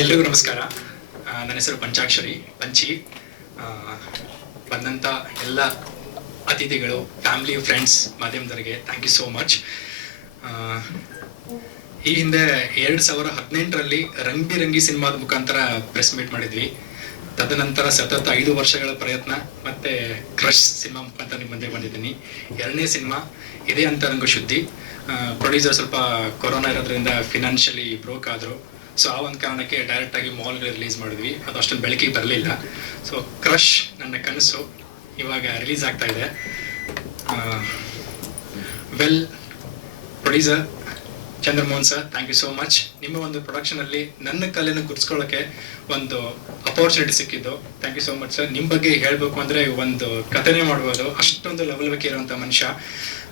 ಎಲ್ರಿಗೂ ನಮಸ್ಕಾರ. ನನ್ನ ಹೆಸರು ಪಂಚಾಕ್ಷರಿ. ಪಂಚಿ ಬಂದಂಥ ಎಲ್ಲ ಅತಿಥಿಗಳು ಫ್ಯಾಮಿಲಿ ಫ್ರೆಂಡ್ಸ್ ಮಾಧ್ಯಮದವರಿಗೆ ಥ್ಯಾಂಕ್ ಯು ಸೋ ಮಚ್ ಈ ಹಿಂದೆ ಎರಡು ಸಾವಿರ ಹದಿನೆಂಟರಲ್ಲಿ ರಂಗ್ ಬಿರಂಗಿ ಸಿನಿಮಾದ ಮುಖಾಂತರ ಪ್ರೆಸ್ ಮೀಟ್ ಮಾಡಿದ್ವಿ. ತದನಂತರ ಸತತ ಐದು ವರ್ಷಗಳ ಪ್ರಯತ್ನ ಮತ್ತೆ ಕ್ರಶ್ ಸಿನಿಮಾ ಮುಖಾಂತರ ನಿಮ್ಮ ಮುಂದೆ ಬಂದಿದ್ದೀನಿ. ಎರಡನೇ ಸಿನಿಮಾ, ಇದೇ ಅಂತರಂಗ ಶುದ್ಧಿ. ಪ್ರೊಡ್ಯೂಸರ್ ಸ್ವಲ್ಪ ಕೊರೋನಾ ಇರೋದ್ರಿಂದ ಫಿನಾನ್ಷಿಯಲಿ ಬ್ರೋಕ್ ಆದರು. ಸೊ ಆ ಒಂದು ಕಾರಣಕ್ಕೆ ಡೈರೆಕ್ಟ್ ಆಗಿ ಮಾಲ್ಗೆ ರಿಲೀಸ್ ಮಾಡಿದ್ವಿ. ಅದು ಅಷ್ಟೊಂದು ಬೆಳಕಿಗೆ ಬರಲಿಲ್ಲ. ಸೊ ಕ್ರಶ್ ನನ್ನ ಕನಸು ಇವಾಗ ರಿಲೀಸ್ ಆಗ್ತಾ ಇದೆ. Well producer Chandramohan sir thank you so much ನಿಮ್ಮ ಒಂದು ಪ್ರೊಡಕ್ಷನ್ ಅಲ್ಲಿ ನನ್ನ ಕಲೆಯನ್ನು ಗುರ್ಸ್ಕೊಳ್ಳೋಕೆ ಒಂದು ಅಪರ್ಚುನಿಟಿ ಸಿಕ್ಕಿದ್ದು. Thank you so much sir ನಿಮ್ಮ ಬಗ್ಗೆ ಹೇಳಬೇಕು ಅಂದ್ರೆ ಒಂದು ಕಥೆನೇ ಮಾಡ್ಬೋದು. ಅಷ್ಟೊಂದು ಲವಲವಿಕೆ ಇರುವಂಥ ಮನುಷ್ಯ.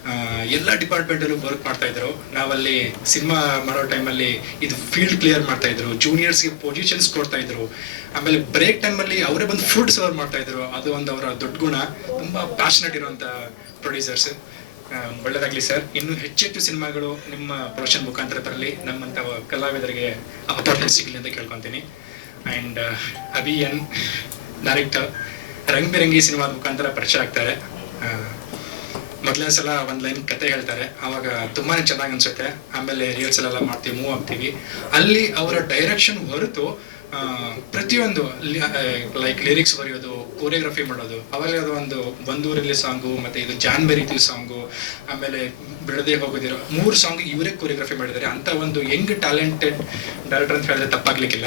ಆ, ಎಲ್ಲ ಡಿಪಾರ್ಟ್ಮೆಂಟಲ್ಲೂ ವರ್ಕ್ ಮಾಡ್ತಾ ಇದ್ರು. ನಾವಲ್ಲಿ ಸಿನಿಮಾ ಮಾಡೋ ಟೈಮಲ್ಲಿ ಇದು ಫೀಲ್ಡ್ ಕ್ಲಿಯರ್ ಮಾಡ್ತಾ ಇದ್ರು. ಜೂನಿಯರ್ಸ್ಗೆ ಪೊಸಿಷನ್ಸ್ ಕೊಡ್ತಾ ಇದ್ರು. ಆಮೇಲೆ ಬ್ರೇಕ್ ಟೈಮಲ್ಲಿ ಅವರೇ ಬಂದು ಫುಡ್ ಸರ್ವ್ ಮಾಡ್ತಾ ಇದ್ರು. ಅದು ಒಂದು ಅವರ ದೊಡ್ಡ ಗುಣ. ತುಂಬಾ ಪ್ಯಾಷನೆಟ್ ಇರುವಂತ ಪ್ರೊಡ್ಯೂಸರ್ಸ್ ಒಳ್ಳೇದಾಗ್ಲಿ ಸರ್. ಇನ್ನು ಹೆಚ್ಚೆಚ್ಚು ಸಿನಿಮಾಗಳು ನಿಮ್ಮ ಪ್ರೊಫೆಷನ್ ಮುಖಾಂತರ ತರಲಿ ನಮ್ಮಂತ ಕಲಾವಿದರಿಗೆ ಅಪರ್ಚುನಿಟಿ ಸಿಗಲಿ ಅಂತ ಕೇಳ್ಕೊಂತೀನಿ. And Abhi N director Rang Birangi ಸಿನಿಮಾದ ಮುಖಾಂತರ ಪರಿಚಯ ಆಗ್ತಾರೆ. ಮೊದಲನೇ ಸಲ ಒಂದ್ ಲೈನ್ ಕತೆ ಹೇಳ್ತಾರೆ. ಅವಾಗ ತುಂಬಾನೇ ಚೆನ್ನಾಗಿ ಅನ್ಸುತ್ತೆ. ಆಮೇಲೆ ರಿಹರ್ಸಲ್ ಎಲ್ಲ ಮಾಡ್ತೀವಿ ಮೂವ್ ಆಗ್ತೀವಿ. ಅಲ್ಲಿ ಅವರ ಡೈರೆಕ್ಷನ್ ಹೊರತು ಪ್ರತಿಯೊಂದು ಲೈಕ್ ಲಿರಿಕ್ಸ್ ಬರೆಯೋದು ಕೋರಿಯೋಗ್ರಫಿ ಮಾಡೋದು, ಅವಾಗ ಅದು ಒಂದು ಬಂದೂರಲ್ಲಿ ಸಾಂಗು, ಮತ್ತೆ ಇದು ಜಾನ್ ಬೆರಿತಿ ಸಾಂಗು, ಆಮೇಲೆ ಬಿಡದೆ ಹೋಗೋದಿರೋ ಮೂರು ಸಾಂಗ್ ಇವರೇ ಕೋರಿಯೋಗ್ರಫಿ ಮಾಡಿದ್ದಾರೆ. ಅಂತ ಒಂದು ಯಂಗ್ ಟ್ಯಾಲೆಂಟೆಡ್ ಡೈರೆಕ್ಟರ್ ಅಂತ ಹೇಳಿದ್ರೆ ತಪ್ಪಾಗ್ಲಿಕ್ಕಿಲ್ಲ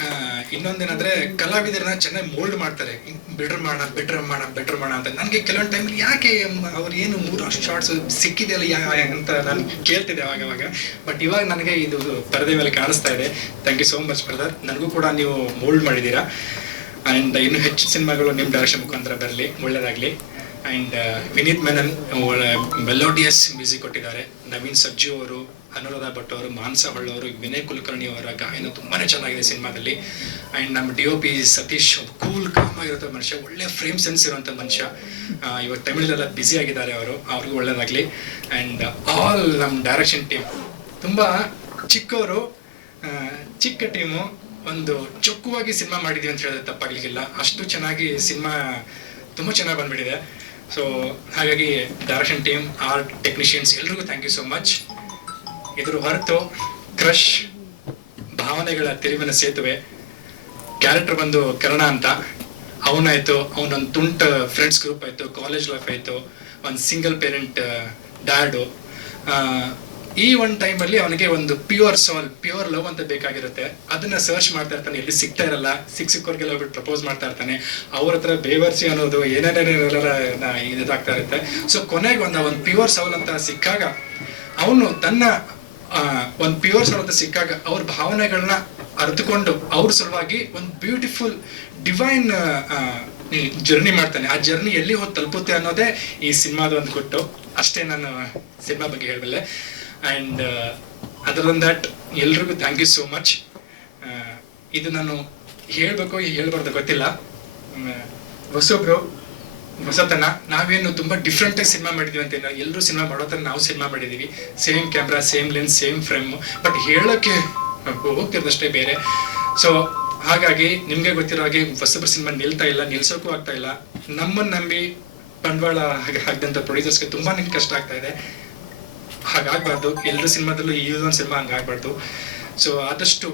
ಆ, ಇನ್ನೊಂದೇನಂದ್ರೆ ಕಲಾವಿದರನ್ನ ಚೆನ್ನಾಗಿ ಮೋಲ್ಡ್ ಮಾಡ್ತಾರೆ. ಬೆಟರ್ ಮಾಡೋಣ ಬೆಟರ್ ಮಾಡೋಣ ಬೆಟರ್ ಮಾಡೋಣ ಅಂತ. ನನಗೆ ಕೆಲವೊಂದು ಟೈಮಲ್ಲಿ ಯಾಕೆ ಅವ್ರು ಏನು ಮೂರು ಶಾರ್ಟ್ಸ್ ಸಿಕ್ಕಿದೆಯಲ್ಲ ಯಾ ಅಂತ ನಾನು ಕೇಳ್ತಿದ್ದೆ ಅವಾಗ ಅವಾಗ ಬಟ್ ಇವಾಗ ನನಗೆ ಇದು ಪರದೆ ಮೇಲೆ ಕಾಣಿಸ್ತಾ ಇದೆ. Thank you so much brother ನನಗೂ ಕೂಡ ನೀವು ಮೋಲ್ಡ್ ಮಾಡಿದ್ದೀರಾ. ಆ್ಯಂಡ್ ಇನ್ನೂ ಹೆಚ್ಚು ಸಿನಿಮಾಗಳು ನಿಮ್ಮ ಡೈರೆಕ್ಷನ್ ಮುಖಾಂತರ ಬರಲಿ. ಒಳ್ಳೇದಾಗಲಿ. And Vineeth Menon melodious music ಕೊಟ್ಟಿದ್ದಾರೆ. ನವೀನ್ ಸಜ್ಜು ಅವರು, ಅನುರಾಧ ಭಟ್ ಅವರು, ಮಾನಸ ಹೊಳ್ಳವರು ವಿನಯ್ ಕುಲಕರ್ಣಿ ಅವರ ಗಾಯನ ತುಂಬಾ ಚೆನ್ನಾಗಿದೆ ಸಿನಿಮಾದಲ್ಲಿ. ಆ್ಯಂಡ್ ನಮ್ಮ D O P Satish cool calm ಆಗಿರೋ ಮನುಷ್ಯ, ಒಳ್ಳೆ ಫ್ರೇಮ್ ಸೆನ್ಸ್ ಇರುವಂಥ ಮನುಷ್ಯ. ಇವಾಗ ತಮಿಳಲ್ಲೆಲ್ಲ ಬ್ಯುಸಿ ಆಗಿದ್ದಾರೆ ಅವರು, ಅವ್ರಿಗೂ ಒಳ್ಳೆಯದಾಗಲಿ ಆ್ಯಂಡ್ ಆಲ್ ನಮ್ಮ ಡೈರೆಕ್ಷನ್ ಟೀಮ್ ತುಂಬ ಚಿಕ್ಕವರು ಚಿಕ್ಕ ಟೀಮು ಒಂದು ಚೊಕ್ಕವಾಗಿ ಸಿನಿಮಾ ಮಾಡಿದೀವಿ ಅಂತ ಹೇಳಿದ್ರೆ ತಪ್ಪಾಗ್ಲಿಕ್ಕಿಲ್ಲ. ಅಷ್ಟು ಚೆನ್ನಾಗಿ ಸಿನಿಮಾ ತುಂಬ ಚೆನ್ನಾಗಿ ಬಂದ್ಬಿಟ್ಟಿದೆ. ಸೊ ಹಾಗಾಗಿ ಡೈರೆಕ್ಷನ್ ಟೀಮ್ ಆರ್ಟ್ ಟೆಕ್ನಿಷಿಯನ್ಸ್ ಎಲ್ರಿಗೂ ಥ್ಯಾಂಕ್ ಯು ಸೋ ಮಚ್ ಇದ್ರ ಹೊರತು ಕ್ರಶ್ ಭಾವನೆಗಳ ತಿರುವಿನ ಸೇತುವೆ ಕ್ಯಾರೆಕ್ಟರ್ ಬಂದು ಕರ್ಣ ಅಂತ. ಅವನಾಯ್ತು, ಅವನೊಂದು ತುಂಟ ಫ್ರೆಂಡ್ಸ್ ಗ್ರೂಪ್ ಆಯ್ತು ಕಾಲೇಜ್ ಲೈಫ್ ಆಯ್ತು, ಒಂದು ಸಿಂಗಲ್ ಪೇರೆಂಟ್ ಡ್ಯಾಡು ಈ ಒಂದು ಟೈಮಲ್ಲಿ ಅವನಿಗೆ ಒಂದು ಪ್ಯೂರ್ ಸೋಲ್ ಪ್ಯೂರ್ ಲವ್ ಅಂತ ಬೇಕಾಗಿರುತ್ತೆ. ಅದನ್ನ ಸರ್ಚ್ ಮಾಡ್ತಾ ಇರ್ತಾನೆ. ಎಲ್ಲಿ ಸಿಗ್ತಾ ಇರಲ್ಲ ಸಿಕ್ ಸಿಕ್ಕೋರ್ಗೆಲ್ಲ ಹೋಗ್ಬಿಟ್ಟು ಪ್ರಪೋಸ್ ಮಾಡ್ತಾ ಇರ್ತಾನೆ. ಅವ್ರ ಹತ್ರ ಬೇವರ್ಸಿ ಅನ್ನೋದು ಏನೇನೇನೆಲ್ಲ ಇದಾಗ್ತಾ ಇರುತ್ತೆ. ಸೊ ಕೊನೆಗೆ ಒಂದು ಒಂದು ಪ್ಯೂರ್ ಸೌಲ್ ಅಂತ ಸಿಕ್ಕಾಗ, ಅವನು ತನ್ನ ಒಂದು ಪ್ಯೂರ್ ಸೌಲ್ ಅಂತ ಸಿಕ್ಕಾಗ ಅವ್ರ ಭಾವನೆಗಳನ್ನ ಅರ್ದುಕೊಂಡು ಅವ್ರ ಸಲುವಾಗಿ ಒಂದು ಬ್ಯೂಟಿಫುಲ್ ಡಿವೈನ್ ಜರ್ನಿ ಮಾಡ್ತಾನೆ. ಆ ಜರ್ನಿ ಎಲ್ಲಿ ಹೋಗಿ ತಲುಪುತ್ತೆ ಅನ್ನೋದೇ ಈ ಸಿನಿಮಾದ ಒಂದು ಕೊಟ್ಟು ಅಷ್ಟೇ ನಾನು ಸಿನಿಮಾ ಬಗ್ಗೆ ಹೇಳಬಲ್ಲೆ. ಆ್ಯಂಡ್ ಅದರ್ ದಟ್ ಎಲ್ರಿಗೂ ಥ್ಯಾಂಕ್ ಯು ಸೋ ಮಚ್ ಇದು ನಾನು ಹೇಳಬೇಕು ಹೇಳ್ಬಾರ್ದು ಗೊತ್ತಿಲ್ಲ. ಹೊಸೊಬ್ರು ಹೊಸಬ್ರು, ಹೊಸತನ, ನಾವೇನು ತುಂಬ ಡಿಫ್ರೆಂಟ್ ಆಗಿ ಸಿನಿಮಾ ಮಾಡಿದೀವಿ ಅಂತ ಎಲ್ಲರೂ ಸಿನಿಮಾ ಮಾಡೋ ಥರ ನಾವು ಸಿನಿಮಾ ಮಾಡಿದ್ದೀವಿ same camera same lens same frame but ಹೇಳೋಕ್ಕೆ ಹೋಗ್ತಿರೋದಷ್ಟೇ ಬೇರೆ. ಸೊ ಹಾಗಾಗಿ ನಿಮಗೆ ಗೊತ್ತಿರೋ ಹಾಗೆ ಹೊಸಬ್ರ ಸಿನಿಮಾ ನಿಲ್ತಾ ಇಲ್ಲ, ನಿಲ್ಸೋಕ್ಕೂ ಆಗ್ತಾ ಇಲ್ಲ. ನಮ್ಮನ್ನು ನಂಬಿ ಬಂಡವಾಳ ಹಾಗೆ ಹಾಕಿದಂಥ ಪ್ರೊಡ್ಯೂಸರ್ಸ್ಗೆ ತುಂಬಾ ಕಷ್ಟ ಆಗ್ತಾ ಇದೆ. ಹಾಗಾಗ್ಬಾರ್ದು. ಎಲ್ಲರ ಸಿನಿಮಾದಲ್ಲೂ ಈ ಒಂದು ಸಿನಿಮಾ ಹಂಗಾಗ್ಬಾರ್ದು. ಸೊ ಆದಷ್ಟು